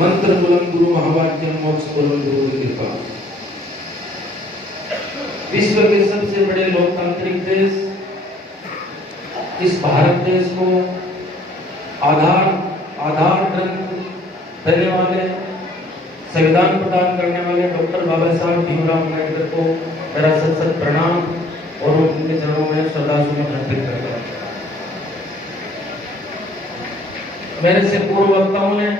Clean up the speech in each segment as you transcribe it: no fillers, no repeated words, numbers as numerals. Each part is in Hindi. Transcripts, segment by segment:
मंत्र बुलंद गुरु महावाक्य मोक्ष बुलंद गुरु की कृपा। विश्व के सबसे बड़े लोकतांत्रिक देश इस भारत देश को आधार ग्रंथ देने वाले, संविधान प्रदान करने वाले डॉक्टर बाबा साहब भीमराव अम्बेडकर को मेरा सत प्रणाम और उनके चरणों में श्रद्धासुमन अर्पित करता हूं। मेरे से पूर्व वक्ताओं ने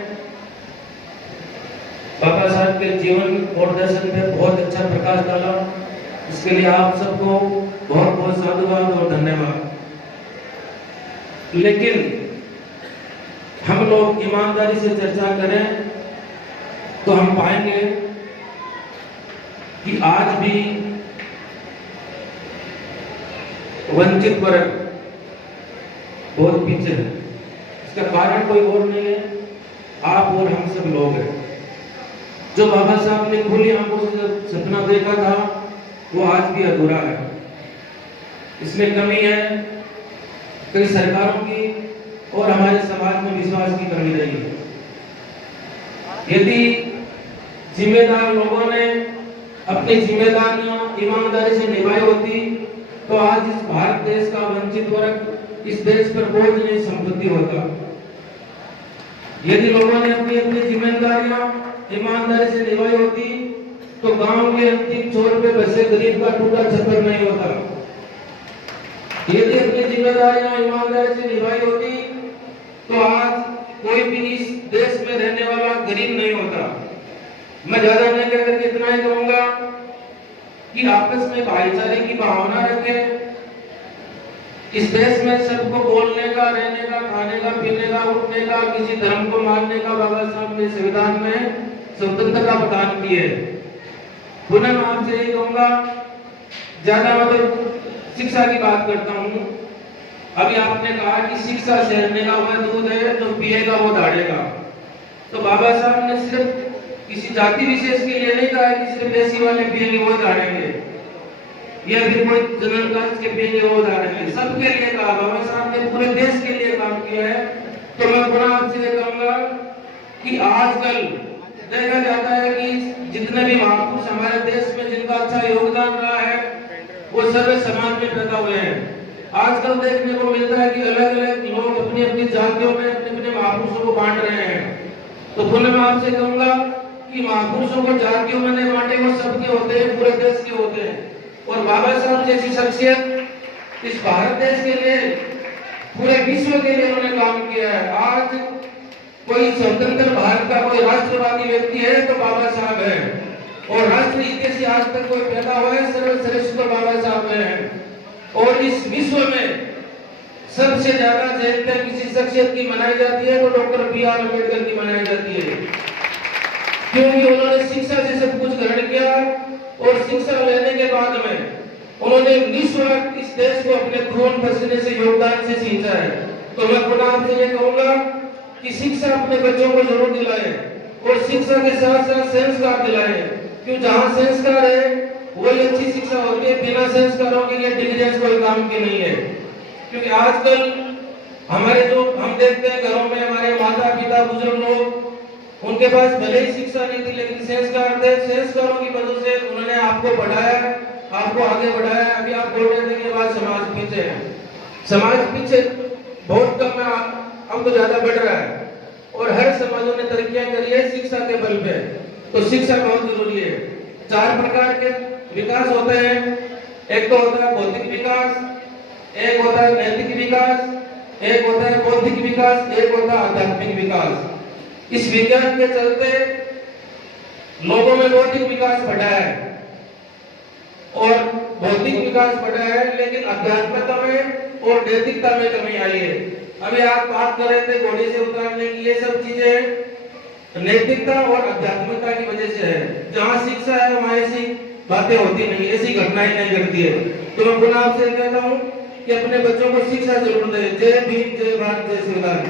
बाबा साहब के जीवन और दर्शन पे बहुत अच्छा प्रकाश डाला। इसके लिए आप सबको बहुत बहुत साधुवाद और धन्यवाद। लेकिन हम लोग ईमानदारी से चर्चा करें तो हम पाएंगे कि आज भी वंचित वर्ग बहुत पीछे है। इसका कारण कोई और नहीं है, आप और हम सब लोग हैं। जो बाबा साहब ने खुली आंखों से सपना देखा था वो आज भी अधूरा है। इसमें कमी है कई सरकारों की और हमारे समाज में विश्वास की कमी रही है। यदि जिम्मेदार लोगों ने अपनी जिम्मेदारियां ईमानदारी से निभाई होती तो आज इस भारत देश का वंचित वर्ग इस देश पर बोझ नहीं संपत्ति होता। यदि लोगों ने अपनी अपनी जिम्मेदारियां ईमानदारी से निभाई होती तो गांव के अंतिम छोर पे बसे गरीब का टूटा छप्पर नहीं होता। यदि अपनी जिम्मेदारियां ईमानदारी से निभाई होती तो आज कोई भी इस देश में रहने वाला गरीब नहीं होता। मैं ज्यादा नहीं कहकर इतना ही कहूंगा कि आपस में भाईचारे की भावना रखें। इस देश में सबको बोलने का, रहने का, खाने का, पीने का, उठने का, किसी धर्म को मानने का बाबा साहब ने संविधान में स्वतंत्रता प्रदान की है। पुनः मैं आपसे यही कहूंगा, ज्यादा मतलब शिक्षा की बात करता हूँ। अभी आपने कहा कि शिक्षा सेरने का वह दूध है जो पिएगा वो दाढ़ेगा। तो बाबा साहब ने सिर्फ किसी जाति विशेष के लिए नहीं कहा कि सिर्फ एसी वाले पिएंगे वो दाढ़ेंगे या फिर कोई जनरल कास्ट के पिएंगे वो दाढ़ेंगे। सबके लिए कहा। बाबा साहब ने पूरे देश के लिए काम किया है। तो मैं पुनः आपसे ये कहूंगा कि आजकल देखा जाता है कि जितने भी महापुरुष हमारे देश में जिनका अच्छा योगदान रहा है वो सर्व समाज में पैदा हुए हैं। आजकल देखने को मिलता है कि अलग अलग लोग अपनी अपनी जातियों में अपने अपने महापुरुषों को बांट रहे हैं। तो पुनः मैं आपसे कहूंगा कि महापुरुषों को जातियों में नहीं बांटे, वो सबके होते हैं, पूरे देश के होते हैं। और बाबा साहब जैसी शख्सियत इस भारत देश के लिए, पूरे विश्व के लिए उन्होंने काम किया है। आज कोई स्वतंत्र भारत का कोई राष्ट्रवादी व्यक्ति है तो बाबा साहब है, और राष्ट्र हित से आज तक कोई पैदा हुआ है सर्वश्रेष्ठ तो बाबा साहब है। और इस विश्व में सबसे ज्यादा जयंती किसी शख्सियत की मनाई जाती है तो डॉक्टर B.R. अम्बेडकर की मनाई जाती है, क्योंकि उन्होंने शिक्षा से सब कुछ ग्रहण किया और शिक्षा लेने के बाद में उन्होंने निःस्वार्थ इस देश को अपने खून पसीने से योगदान से सींचा है। तो मैं पुनः आपसे ये कहूंगा कि शिक्षा अपने बच्चों को जरूर दिलाए और शिक्षा के साथ साथ संस्कार दिलाए, क्योंकि जहाँ संस्कार है वही अच्छी शिक्षा होती है। बिना संस्कारों के लिए डिग्री कोई काम की नहीं है। क्योंकि आजकल हमारे जो हम देखते हैं घरों में हमारे माता पिता बुजुर्ग लोग, उनके पास भले ही शिक्षा नहीं थी लेकिन संस्कार थे। संस्कारों की वजह से उन्होंने आपको पढ़ाया, आपको आगे बढ़ाया। अभी आप बोल रहे थे कि बाद समाज पीछे है, समाज पीछे बहुत कम है, अब तो ज्यादा बढ़ रहा है। और हर समाजों ने तरक्कियां करी है शिक्षा के बल पे। तो शिक्षा बहुत जरूरी है। 4 प्रकार के विकास होते हैं। एक तो होता है भौतिक विकास, एक होता है नैतिक विकास, एक होता है बौद्धिक विकास, एक होता है आध्यात्मिक विकास। इस विज्ञान के चलते लोगों में बौद्धिक विकास बढ़ा है और भौतिक विकास बढ़ा है, लेकिन अध्यात्मता में और नैतिकता में कमी आई है। अभी आप बात कर रहे थे घोड़े से उतारने की, ये सब चीजें नैतिकता और अध्यात्मता की वजह से है। जहाँ शिक्षा है वहाँ ऐसी बातें होती नहीं, ऐसी घटनाएं नहीं घटती है। तो मैं पुनः आपसे कहता हूँ कि अपने बच्चों को शिक्षा जरूर दें। जय भीम, जय भारत, जय संविधान।